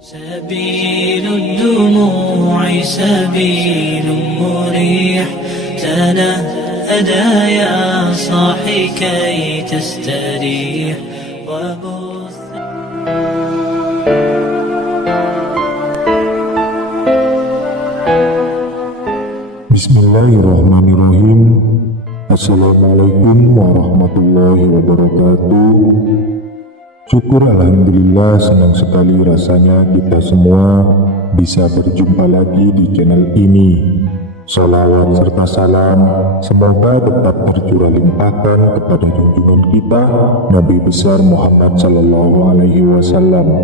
سبيل الدموع سبيل مريح تنهدى يا صاحي كي تستريح وبث Bismillahirrahmanirrahim. Assalamualaikum warahmatullahi wabarakatuh. Syukur alhamdulillah, senang sekali rasanya kita semua bisa berjumpa lagi di channel ini. Sholawat serta salam semoga tetap tercurah limpahkan kepada junjungan kita Nabi besar Muhammad sallallahu alaihi wasallam.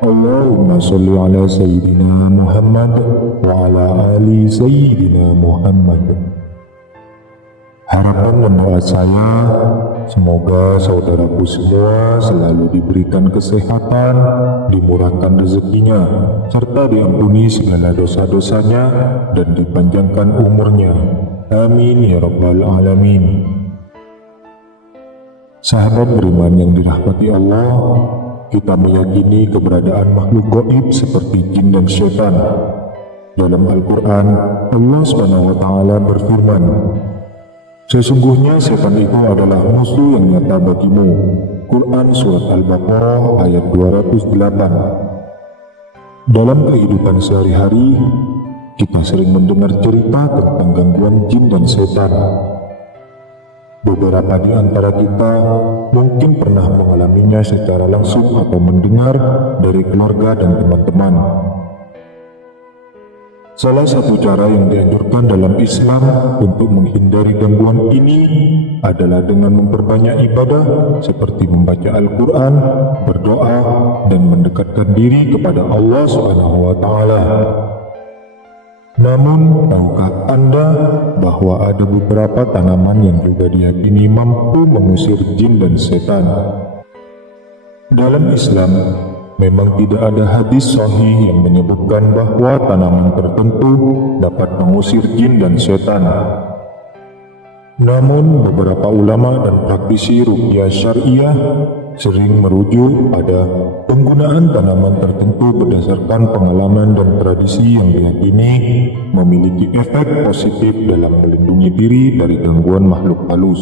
Allahumma sholli ala sayyidina Muhammad wa ala ali sayyidina Muhammad. Harapan dan doa saya, semoga saudaraku semua selalu diberikan kesehatan, dimurahkan rezekinya, serta diampuni segala dosa-dosanya dan dipanjangkan umurnya. Amin ya rabbal alamin. Sahabat beriman yang dirahmati Allah, kita meyakini keberadaan makhluk gaib seperti jin dan syaitan. Dalam Al-Quran, Allah SWT berfirman, sesungguhnya setan itu adalah musuh yang nyata bagimu. Quran Surat Al-Baqarah ayat 208. Dalam kehidupan sehari-hari, kita sering mendengar cerita tentang gangguan jin dan setan. Beberapa di antara kita mungkin pernah mengalaminya secara langsung atau mendengar dari keluarga dan teman-teman. Salah satu cara yang dianjurkan dalam Islam untuk menghindari gangguan ini adalah dengan memperbanyak ibadah seperti membaca Al-Quran, berdoa, dan mendekatkan diri kepada Allah SWT. Namun, tahukah Anda bahwa ada beberapa tanaman yang juga diyakini mampu mengusir jin dan setan? Dalam Islam, memang tidak ada hadis sahih yang menyebutkan bahwa tanaman tertentu dapat mengusir jin dan setan. Namun, beberapa ulama dan praktisi ruqyah syariah sering merujuk pada penggunaan tanaman tertentu berdasarkan pengalaman dan tradisi yang diyakini memiliki efek positif dalam melindungi diri dari gangguan makhluk halus.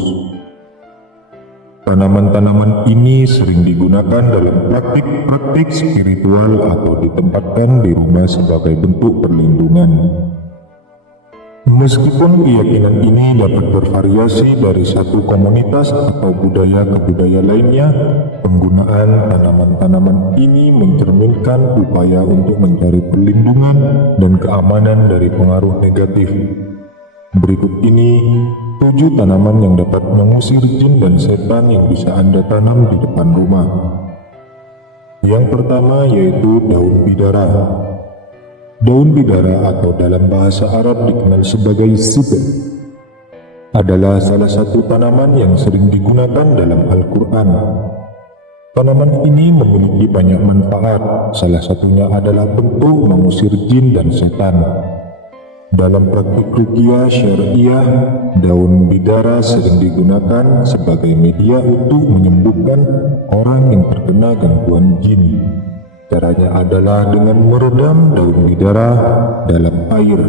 Tanaman-tanaman ini sering digunakan dalam praktik-praktik spiritual atau ditempatkan di rumah sebagai bentuk perlindungan. Meskipun keyakinan ini dapat bervariasi dari satu komunitas atau budaya ke budaya lainnya, penggunaan tanaman-tanaman ini mencerminkan upaya untuk mencari perlindungan dan keamanan dari pengaruh negatif. Berikut ini 7 tanaman yang dapat mengusir jin dan setan yang bisa Anda tanam di depan rumah. Yang pertama yaitu daun bidara. Daun bidara atau dalam bahasa Arab dikenal sebagai sidr adalah salah satu tanaman yang sering digunakan dalam Al-Quran. Tanaman ini memiliki banyak manfaat, salah satunya adalah bentuk mengusir jin dan setan. Dalam praktik ruqyah syariah, daun bidara sering digunakan sebagai media untuk menyembuhkan orang yang terkena gangguan jin. Caranya adalah dengan meredam daun bidara dalam air,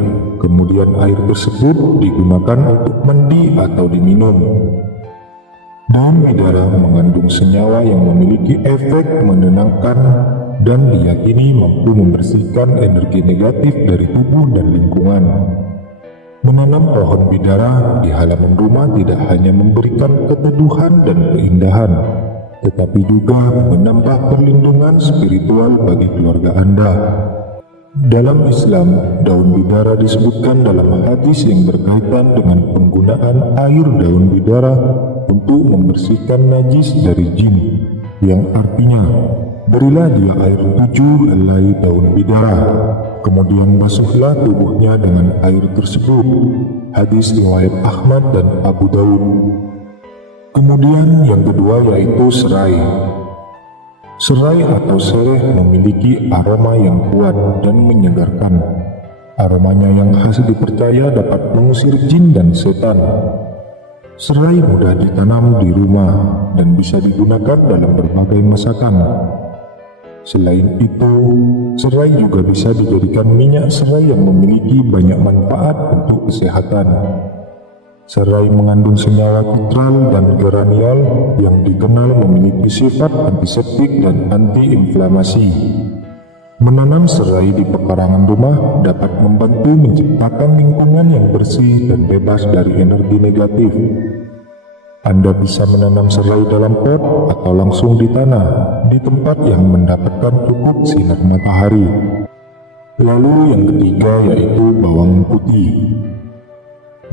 kemudian air tersebut digunakan untuk mandi atau diminum. Daun bidara mengandung senyawa yang memiliki efek menenangkan dan diyakini mampu membersihkan energi negatif dari tubuh dan lingkungan. Menanam pohon bidara di halaman rumah tidak hanya memberikan keteduhan dan keindahan, tetapi juga menambah perlindungan spiritual bagi keluarga Anda. Dalam Islam, daun bidara disebutkan dalam hadis yang berkaitan dengan penggunaan air daun bidara untuk membersihkan najis dari jin, yang artinya, berilah dia air 7 helai daun bidara, kemudian basuhlah tubuhnya dengan air tersebut. Hadis riwayat Ahmad dan Abu Daud. Kemudian yang kedua yaitu serai. Serai atau sereh memiliki aroma yang kuat dan menyegarkan. Aromanya yang khas dipercaya dapat mengusir jin dan setan. Serai mudah ditanam di rumah dan bisa digunakan dalam berbagai masakan. Selain itu, serai juga bisa dijadikan minyak serai yang memiliki banyak manfaat untuk kesehatan. Serai mengandung senyawa citral dan geraniol yang dikenal memiliki sifat antiseptik dan antiinflamasi. Menanam serai di pekarangan rumah dapat membantu menciptakan lingkungan yang bersih dan bebas dari energi negatif. Anda bisa menanam serai dalam pot atau langsung di tanah, di tempat yang mendapatkan cukup sinar matahari. Lalu yang ketiga yaitu bawang putih.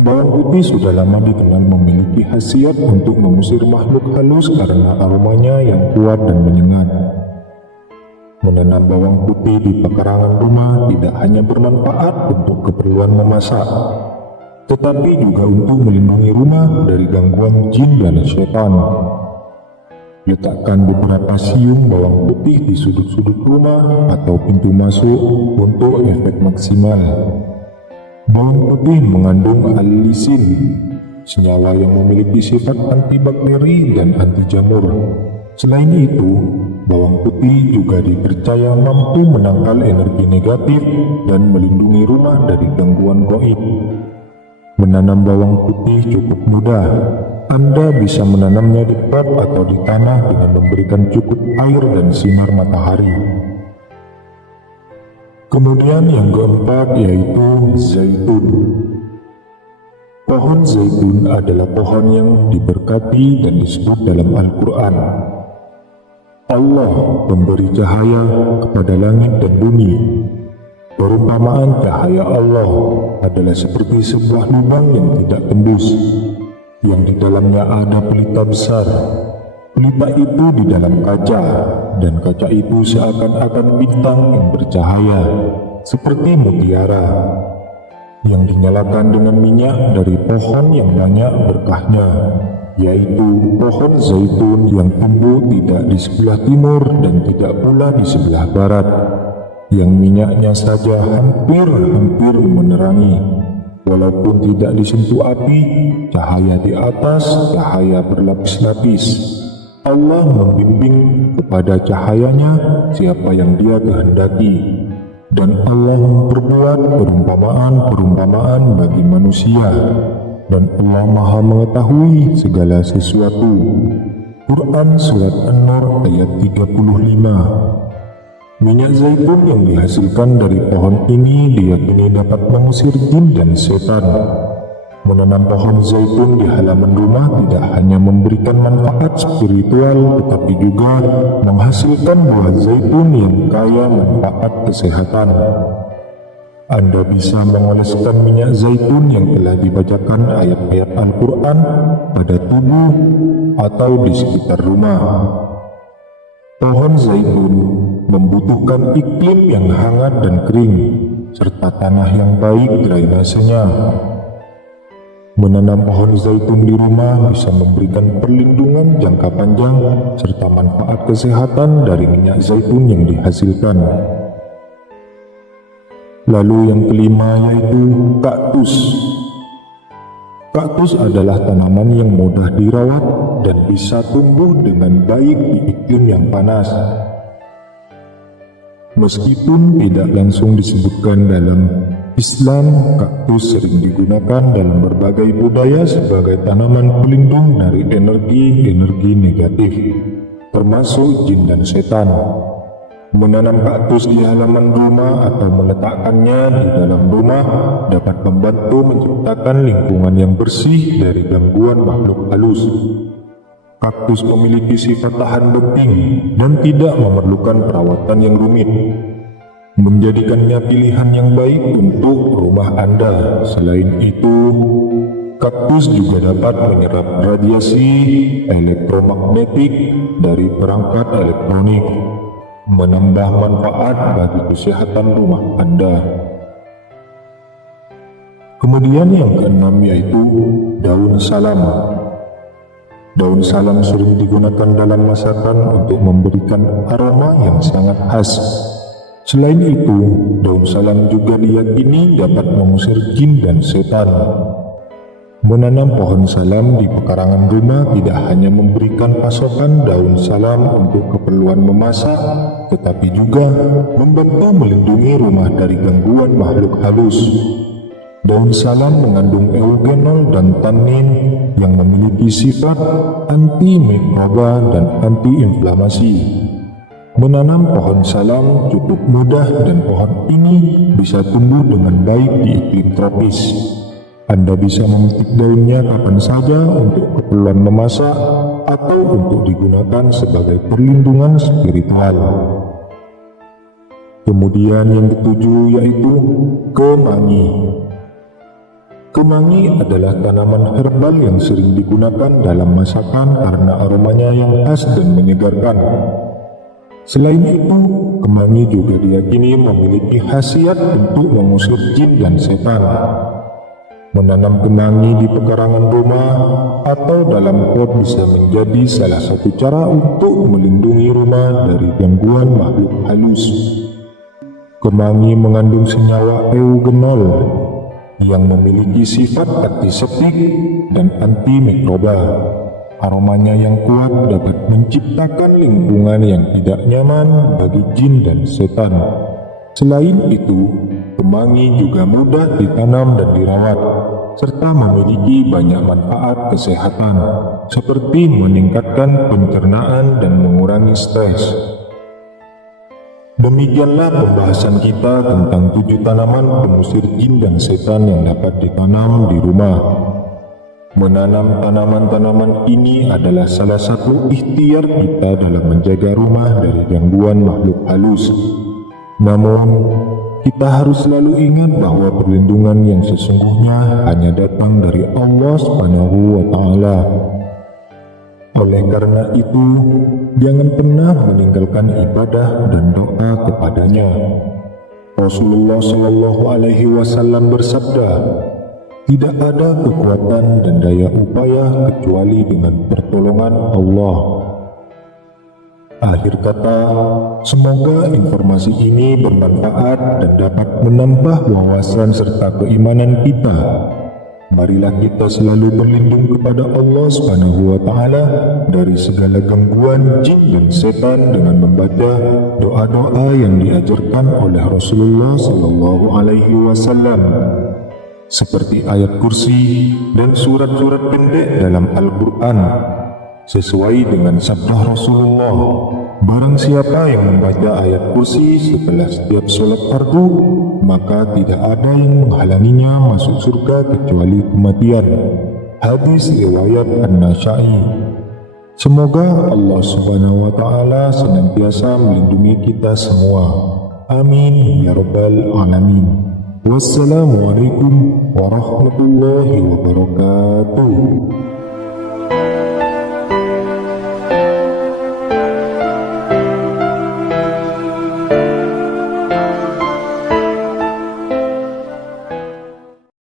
Bawang putih sudah lama dikenal memiliki khasiat untuk mengusir makhluk halus karena aromanya yang kuat dan menyengat. Menanam bawang putih di pekarangan rumah tidak hanya bermanfaat untuk keperluan memasak, tetapi juga untuk melindungi rumah dari gangguan jin dan setan. Letakkan beberapa siung bawang putih di sudut-sudut rumah atau pintu masuk untuk efek maksimal. Bawang putih mengandung allicin, senyawa yang memiliki sifat antibakteri dan anti jamur. Selain itu, bawang putih juga dipercaya mampu menangkal energi negatif dan melindungi rumah dari gangguan gaib. Menanam bawang putih cukup mudah. Anda bisa menanamnya di pot atau di tanah dengan memberikan cukup air dan sinar matahari. Kemudian yang keempat yaitu zaitun. Pohon zaitun adalah pohon yang diberkati dan disebut dalam Al-Quran. Allah memberi cahaya kepada langit dan bumi. Perumpamaan cahaya Allah adalah seperti sebuah lubang yang tidak tembus, yang di dalamnya ada pelita besar. Pelita itu di dalam kaca, dan kaca itu seakan-akan bintang yang bercahaya, seperti mutiara, yang dinyalakan dengan minyak dari pohon yang banyak berkahnya, yaitu pohon zaitun yang tumbuh tidak di sebelah timur dan tidak pula di sebelah barat, yang minyaknya saja hampir menerangi. Walaupun tidak disentuh api, cahaya di atas cahaya berlapis-lapis. Allah membimbing kepada cahayanya siapa yang Dia kehendaki, dan Allah memperbuat perumpamaan-perumpamaan bagi manusia, dan Allah Maha mengetahui segala sesuatu. Quran Surat An-Nur ayat 35. Minyak zaitun yang dihasilkan dari pohon ini diyakini dapat mengusir jin dan setan. Menanam pohon zaitun di halaman rumah tidak hanya memberikan manfaat spiritual, tetapi juga menghasilkan buah zaitun yang kaya manfaat kesehatan. Anda bisa mengoleskan minyak zaitun yang telah dibacakan ayat-ayat Al-Quran pada tubuh atau di sekitar rumah. Pohon zaitun membutuhkan iklim yang hangat dan kering, serta tanah yang baik drainasenya. Menanam pohon zaitun di rumah bisa memberikan perlindungan jangka panjang serta manfaat kesehatan dari minyak zaitun yang dihasilkan. Lalu yang kelima yaitu kaktus. Kaktus adalah tanaman yang mudah dirawat dan bisa tumbuh dengan baik di iklim yang panas. Meskipun tidak langsung disebutkan dalam Islam, kaktus sering digunakan dalam berbagai budaya sebagai tanaman pelindung dari energi-energi negatif, termasuk jin dan setan. Menanam kaktus di halaman rumah atau meletakkannya di dalam rumah dapat membantu menciptakan lingkungan yang bersih dari gangguan makhluk halus. Kaktus memiliki sifat tahan beting dan tidak memerlukan perawatan yang rumit, menjadikannya pilihan yang baik untuk rumah Anda. Selain itu, kaktus juga dapat menyerap radiasi elektromagnetik dari perangkat elektronik, menambah manfaat bagi kesehatan rumah Anda. Kemudian yang keenam yaitu daun salam. Daun salam sering digunakan dalam masakan untuk memberikan aroma yang sangat khas. Selain itu, daun salam juga diyakini dapat mengusir jin dan setan. Menanam pohon salam di pekarangan rumah tidak hanya memberikan pasokan daun salam untuk keperluan memasak, tetapi juga membantu melindungi rumah dari gangguan makhluk halus. Daun salam mengandung eugenol dan tannin yang memiliki sifat antimikroba dan antiinflamasi. Menanam pohon salam cukup mudah dan pohon ini bisa tumbuh dengan baik di iklim tropis. Anda bisa memetik daunnya kapan saja untuk keperluan memasak atau untuk digunakan sebagai perlindungan spiritual. Kemudian yang ketujuh yaitu kemangi. Kemangi adalah tanaman herbal yang sering digunakan dalam masakan karena aromanya yang khas dan menyegarkan. Selain itu, kemangi juga diyakini memiliki khasiat untuk mengusir jin dan setan. Menanam kemangi di pekarangan rumah atau dalam pot bisa menjadi salah satu cara untuk melindungi rumah dari gangguan makhluk halus. Kemangi mengandung senyawa eugenol yang memiliki sifat antiseptik dan antimikroba. Aromanya yang kuat dapat menciptakan lingkungan yang tidak nyaman bagi jin dan setan. Selain itu, kemangi juga mudah ditanam dan dirawat, serta memiliki banyak manfaat kesehatan, seperti meningkatkan pencernaan dan mengurangi stres. Demikianlah pembahasan kita tentang 7 tanaman pengusir jin dan setan yang dapat ditanam di rumah. Menanam tanaman-tanaman ini adalah salah satu ikhtiar kita dalam menjaga rumah dari gangguan makhluk halus. Namun, kita harus selalu ingat bahwa perlindungan yang sesungguhnya hanya datang dari Allah Subhanahu wa Ta'ala. Oleh karena itu, jangan pernah meninggalkan ibadah dan doa kepadanya. Rasulullah Shallallahu Alaihi Wasallam bersabda, "Tidak ada kekuatan dan daya upaya kecuali dengan pertolongan Allah." Akhir kata, semoga informasi ini bermanfaat dan dapat menambah wawasan serta keimanan kita. Marilah kita selalu berlindung kepada Allah Subhanahu wa Ta'ala dari segala gangguan jin dan setan dengan membaca doa-doa yang diajarkan oleh Rasulullah Sallallahu Alaihi Wasallam, seperti ayat kursi dan surat-surat pendek dalam Al-Quran. Sesuai dengan sabda Rasulullah, barang siapa yang membaca ayat kursi setelah setiap sholat fardu, maka tidak ada yang menghalanginya masuk surga kecuali kematian. Hadis riwayat An-Nasa'i. Semoga Allah Subhanahu wa Ta'ala senantiasa melindungi kita semua. Amin ya rabbal alamin. Wassalamualaikum warahmatullahi wabarakatuh.